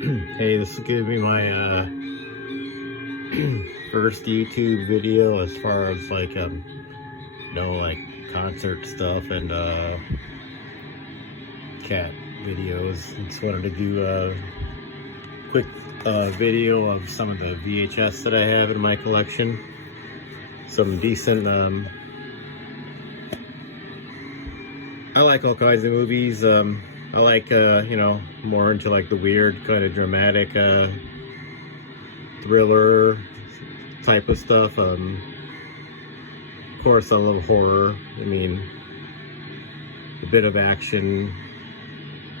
Hey, this is gonna be my first YouTube video as far as like like concert stuff and cat videos. Just wanted to do a quick video of some of the VHS that I have in my collection. Some decent I like all kinds of movies. I like, more into like the weird kind of dramatic thriller type of stuff. Of course, I love horror. I mean, a bit of action,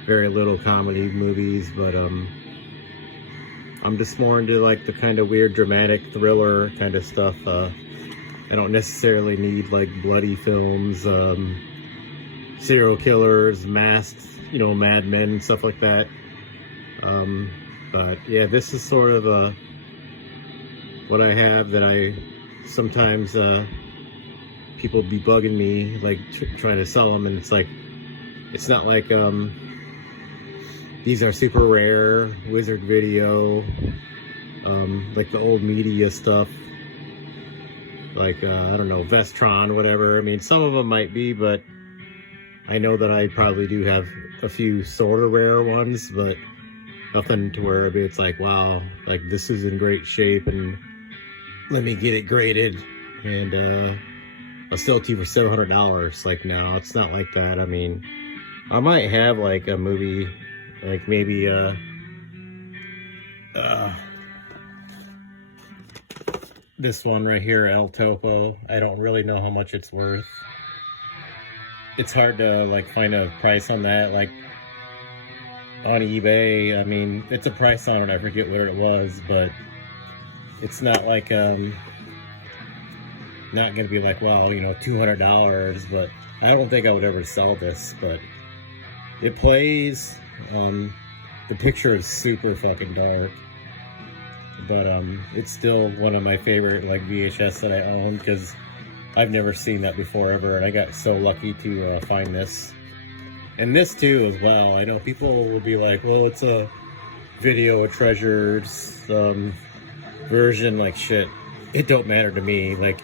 very little comedy movies, but I'm just more into like the kind of weird dramatic thriller kind of stuff. I don't necessarily need like bloody films, serial killers, masked, Mad Men and stuff like that. But yeah, this is sort of what I have that I sometimes people be bugging me like trying to sell them, and it's like it's not like these are super rare Wizard Video, like the old media stuff, like I don't know, Vestron, whatever. I mean, some of them might be, but I know that I probably do have a few sort of rare ones, but nothing to where it's like, wow, like this is in great shape and let me get it graded and I'll sell it to you for $700. Like, no, it's not like that. I mean, I might have like a movie, like maybe this one right here, El Topo. I don't really know how much it's worth. It's hard to like find a price on that, like on eBay. I mean, it's a price on it, I forget where it was, but it's not like not gonna be like, wow, $200, but I don't think I would ever sell this. But it plays. The picture is super fucking dark, but it's still one of my favorite like VHS that I own, because I've never seen that before ever, and I got so lucky to find this. And this too as well. I know people will be like, well, it's a video, a treasured version. Like, shit, it don't matter to me. Like,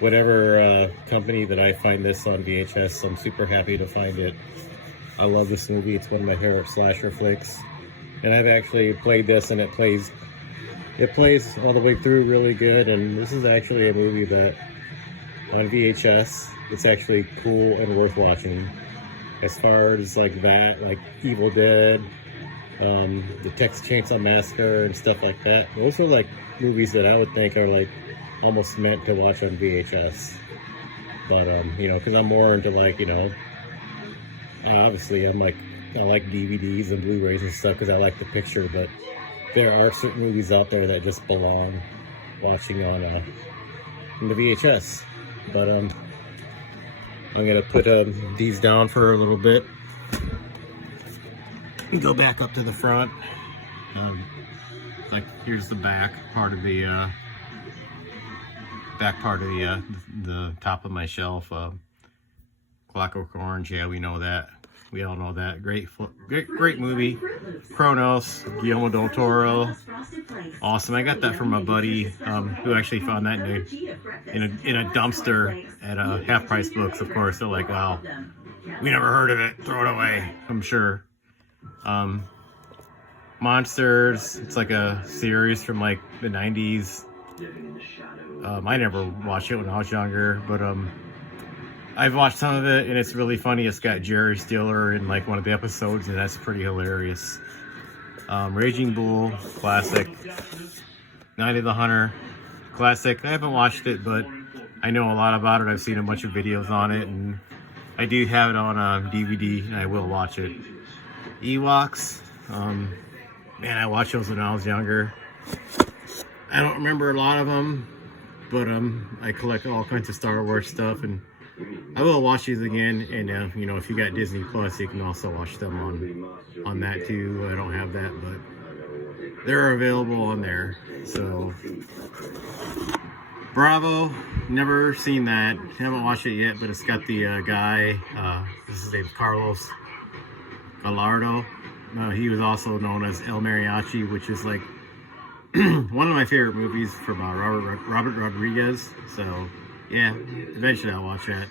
whatever company that I find this on VHS, I'm super happy to find it. I love this movie. It's one of my favorite slasher flicks. And I've actually played this, and it plays all the way through really good. And this is actually a movie that on VHS, it's actually cool and worth watching. As far as like that, like Evil Dead, the Texas Chainsaw Massacre and stuff like that, those are like movies that I would think are like almost meant to watch on VHS. But because I'm more into like, obviously I like DVDs and Blu-rays and stuff because I like the picture, but there are certain movies out there that just belong watching on in the VHS. But I'm gonna put these down for a little bit and go back up to the front. Like, here's the back part of the the top of my shelf. Clockwork Orange, yeah, we know that. We all know that. Great movie. Kronos, Guillermo del Toro. Awesome. I got that from my buddy who actually found that in a dumpster at Half Price Books, of course. They're like, wow, we never heard of it. Throw it away, I'm sure. Monsters. It's like a series from like the 90s. I never watched it when I was younger, but I've watched some of it, and it's really funny. It's got Jerry Stiller in like one of the episodes, and that's pretty hilarious. Raging Bull, classic. Night of the Hunter, classic. I haven't watched it, but I know a lot about it. I've seen a bunch of videos on it, and I do have it on DVD, and I will watch it. Ewoks, man, I watched those when I was younger. I don't remember a lot of them, but I collect all kinds of Star Wars stuff, and I will watch these again. And if you got Disney Plus, you can also watch them on that too. I don't have that, but they're available on there. So Bravo, never seen that. Haven't watched it yet, but it's got the guy. This is his name, Carlos Gallardo. He was also known as El Mariachi, which is like one of my favorite movies from Robert Rodriguez. So yeah, eventually I'll watch that.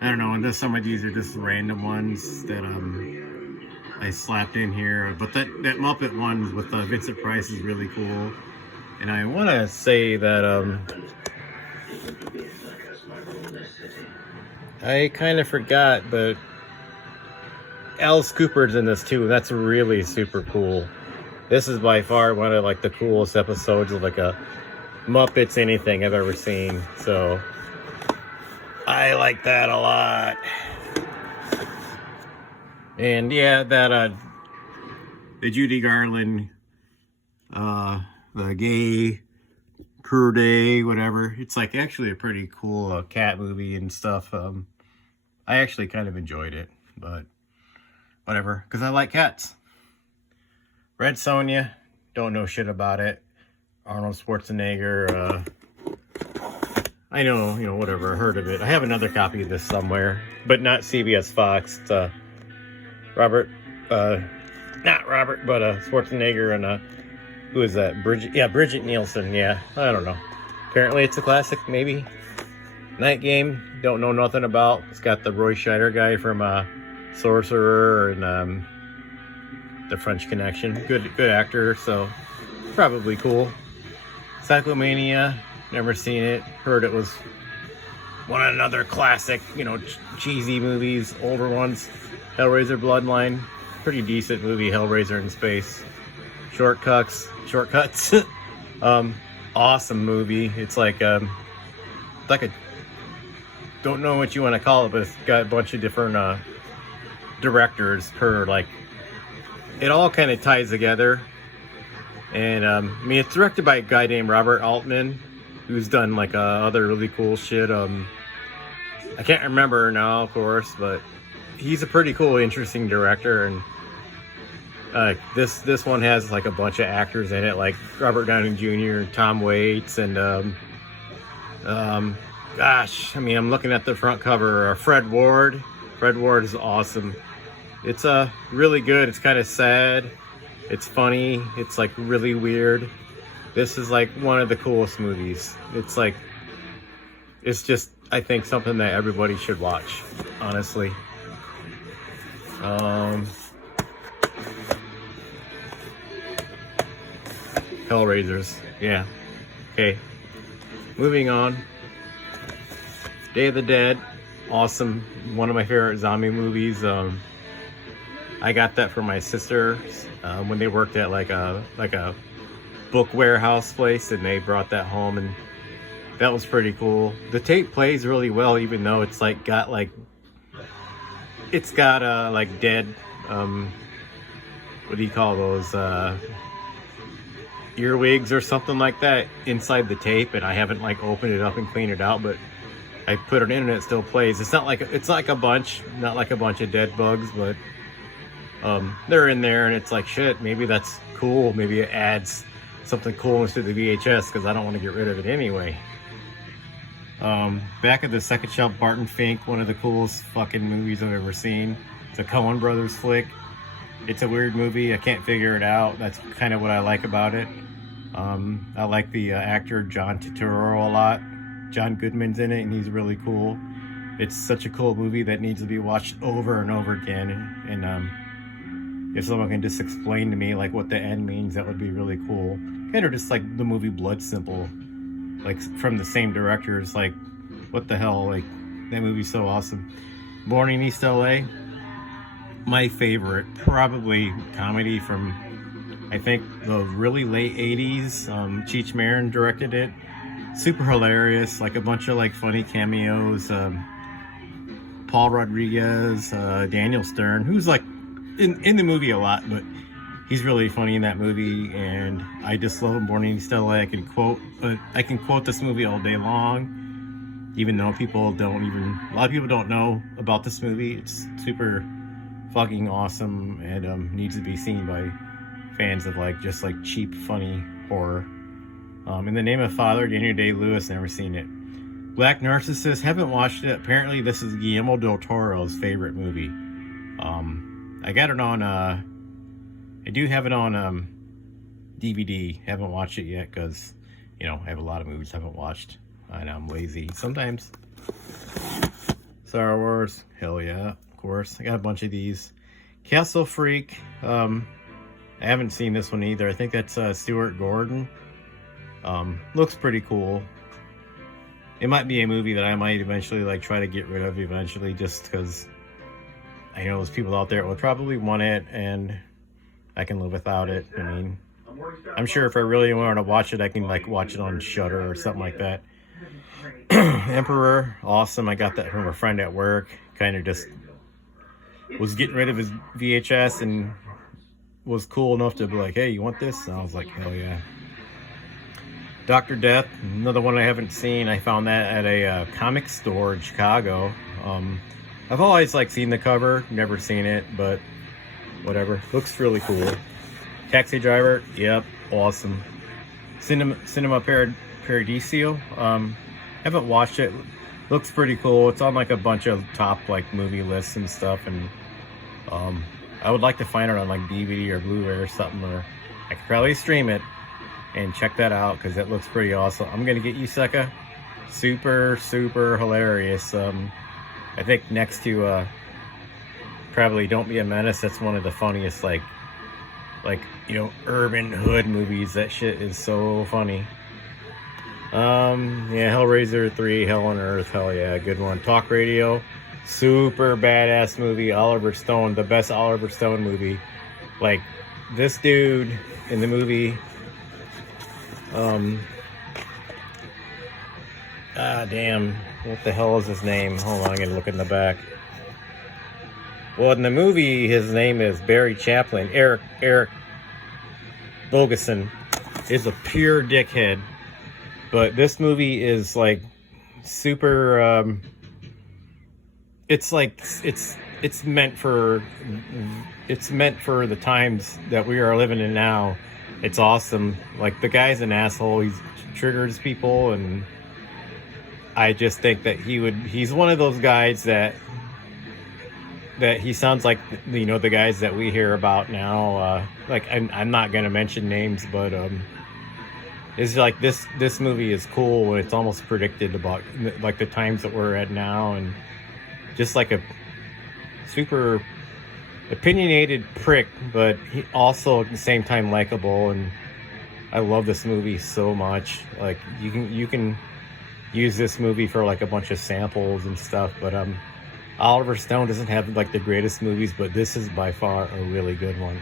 I don't know, and some of these are just random ones that I slapped in here. But that Muppet one with Vincent Price is really cool. And I want to say that I kind of forgot, but Alice Cooper's in this too. That's really super cool. This is by far one of like the coolest episodes of like a Muppets anything I've ever seen. So I like that a lot. And yeah, that the Judy Garland the gay Purr Day, whatever. It's like actually a pretty cool cat movie and stuff. I actually kind of enjoyed it, but whatever, because I like cats. Red Sonja, don't know shit about it. Arnold Schwarzenegger, I know, whatever, heard of it. I have another copy of this somewhere, but not CBS Fox. It's not Robert, but Schwarzenegger and who is that? Bridget? Yeah, Bridget Nielsen. Yeah, I don't know. Apparently, it's a classic. Maybe. Night Game. Don't know nothing about. It's got the Roy Scheider guy from Sorcerer and The French Connection. Good actor. So probably cool. Psychomania. Never seen it. Heard it was one of another classic, cheesy movies, older ones. Hellraiser Bloodline. Pretty decent movie. Hellraiser in space. Shortcuts. Awesome movie. It's like a, don't know what you want to call it, but it's got a bunch of different directors per, like, it all kind of ties together. And it's directed by a guy named Robert Altman, who's done like other really cool shit. I can't remember now, of course, but he's a pretty cool, interesting director. And this one has like a bunch of actors in it, like Robert Downey Jr., Tom Waits, and I'm looking at the front cover. Fred Ward. Fred Ward is awesome. It's really good. It's kind of sad. It's funny. It's like really weird. This is like one of the coolest movies. It's just, I think, something that everybody should watch, honestly. Hellraisers. Yeah. Okay. Moving on. Day of the Dead. Awesome. One of my favorite zombie movies. I got that from my sister when they worked at like a book warehouse place, and they brought that home, and that was pretty cool. The tape plays really well, even though it's like got like dead what do you call those earwigs or something like that inside the tape, and I haven't like opened it up and cleaned it out, but I put it in and it still plays. It's not like a bunch of dead bugs, but they're in there, and it's like, shit, maybe that's cool. Maybe it adds something cool into the VHS, because I don't want to get rid of it anyway. Back at the Second Shelf, Barton Fink, one of the coolest fucking movies I've ever seen. It's a Coen Brothers flick. It's a weird movie. I can't figure it out. That's kind of what I like about it. I like the actor John Turturro a lot. John Goodman's in it, and he's really cool. It's such a cool movie that needs to be watched over and over again. And if someone can just explain to me like what the end means, that would be really cool. Kind of just like the movie Blood Simple, like from the same directors. Like, what the hell? Like, that movie's so awesome. Born in East LA. My favorite, probably comedy from, I think, the really late 80s. Cheech Marin directed it. Super hilarious, like a bunch of like funny cameos. Paul Rodriguez, Daniel Stern, who's like in the movie a lot, but he's really funny in that movie, and I just love him. Born in East LA. I can quote this movie all day long, even though a lot of people don't know about this movie. It's super fucking awesome, and needs to be seen by fans of like just like cheap, funny horror. In the Name of Father, Daniel Day-Lewis, never seen it. Black Narcissus, haven't watched it. Apparently this is Guillermo del Toro's favorite movie. I got it on I do have it on DVD. Haven't watched it yet because, you know, I have a lot of movies I haven't watched. And I'm lazy sometimes. Star Wars, hell yeah, of course. I got a bunch of these. Castle Freak, I haven't seen this one either. I think that's Stuart Gordon. Looks pretty cool. It might be a movie that I might eventually like try to get rid of eventually, just because I know there's people out there that would probably want it and I can live without it. I mean, I'm sure if I really want to watch it, I can like watch it on Shudder or something like that. Emperor, awesome. I got that from a friend at work. Kind of just was getting rid of his VHS and was cool enough to be like, hey, you want this? And I was like, hell yeah. Dr. Death, another one I haven't seen. I found that at a comic store in Chicago. I've always like seen the cover, never seen it, but whatever. Looks really cool. Taxi Driver, yep, awesome. Cinema Paradiso, haven't watched it. Looks pretty cool. It's on like a bunch of top like movie lists and stuff, and I would like to find it on like DVD or Blu-ray or something, or I could probably stream it and check that out because it looks pretty awesome. I'm gonna get you, Sucka. Super hilarious. I think next to probably Don't Be a Menace, that's one of the funniest like you know, urban hood movies. That shit is so funny. Yeah, Hellraiser 3, Hell on Earth, hell yeah, good one. Talk Radio, super badass movie. Oliver Stone, the best Oliver Stone movie. Like, this dude in the movie, damn, what the hell is his name? Hold on, I'm gonna look in the back. Well, in the movie, his name is Barry Chaplin. Eric Bogeson is a pure dickhead. But this movie is like super, it's like, it's meant for the times that we are living in now. It's awesome. Like, the guy's an asshole. He triggers people, and I just think that he's one of those guys that he sounds like, you know, the guys that we hear about now. Like, I'm not going to mention names, but, it's like this movie is cool, and it's almost predicted about like the times that we're at now, and just like a super opinionated prick, but he also at the same time likable. And I love this movie so much. Like, you can use this movie for like a bunch of samples and stuff, but Oliver Stone doesn't have like the greatest movies, but this is by far a really good one.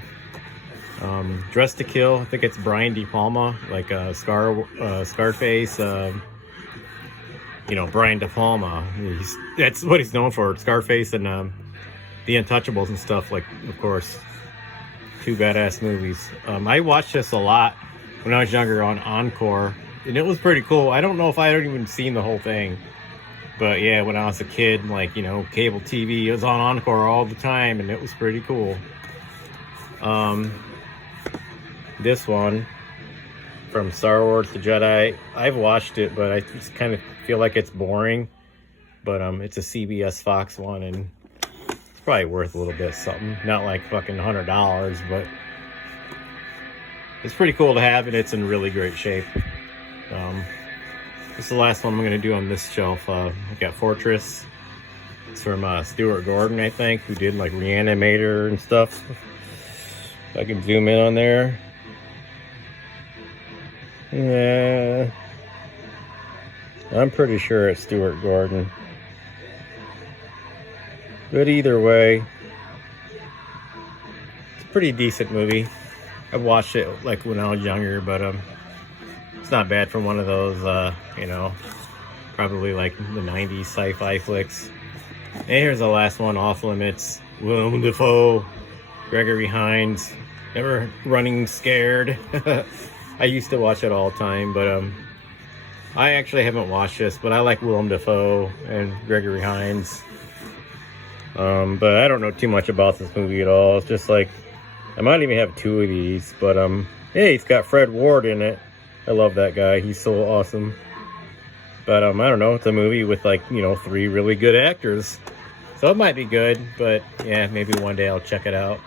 Dress to Kill, I think it's Brian De Palma, like Scarface. You know, Brian De Palma, that's what he's known for. Scarface and The Untouchables and stuff. Like, of course, two badass movies. I watched this a lot when I was younger on Encore, and it was pretty cool. I don't know if I had even seen the whole thing, but yeah, when I was a kid, like, you know, cable TV, it was on Encore all the time, and it was pretty cool. This one from Star Wars The Jedi, I've watched it, but I just kind of feel like it's boring. But it's a CBS Fox one, and it's probably worth a little bit something. Not like fucking $100, but it's pretty cool to have, and it's in really great shape. This is the last one I'm going to do on this shelf. I got Fortress. It's from Stuart Gordon, I think, who did like Reanimator and stuff. If I can zoom in on there. Yeah, I'm pretty sure it's Stuart Gordon. But either way, it's a pretty decent movie. I watched it like when I was younger, but it's not bad for one of those, you know, probably like the 90s sci-fi flicks. And here's the last one, Off Limits. Willem Dafoe, Gregory Hines, Never Running Scared. I used to watch it all the time, but I actually haven't watched this, but I like Willem Dafoe and Gregory Hines. But I don't know too much about this movie at all. It's just like, I might even have two of these, but hey, it's got Fred Ward in it. I love that guy. He's so awesome. But I don't know, it's a movie with like, you know, 3 really good actors. So it might be good, but yeah, maybe one day I'll check it out.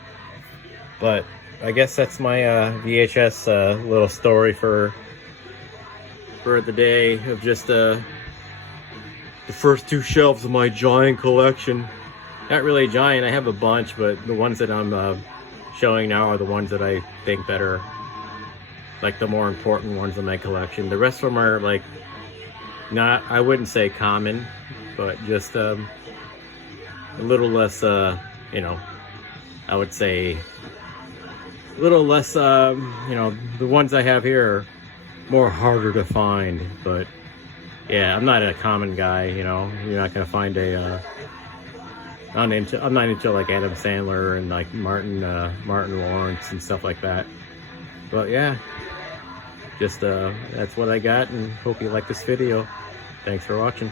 But I guess that's my VHS little story for the day of just the first two shelves of my giant collection. Not really giant, I have a bunch, but the ones that I'm showing now are the ones that I think that are like the more important ones in my collection. The rest of them are like not, I wouldn't say common, but just a little less, you know, I would say a little less, you know, the ones I have here are more harder to find. But yeah, I'm not a common guy, you know. You're not gonna find a I'm not into like Adam Sandler and like Martin Lawrence and stuff like that. But yeah, just that's what I got, and hope you like this video. Thanks for watching.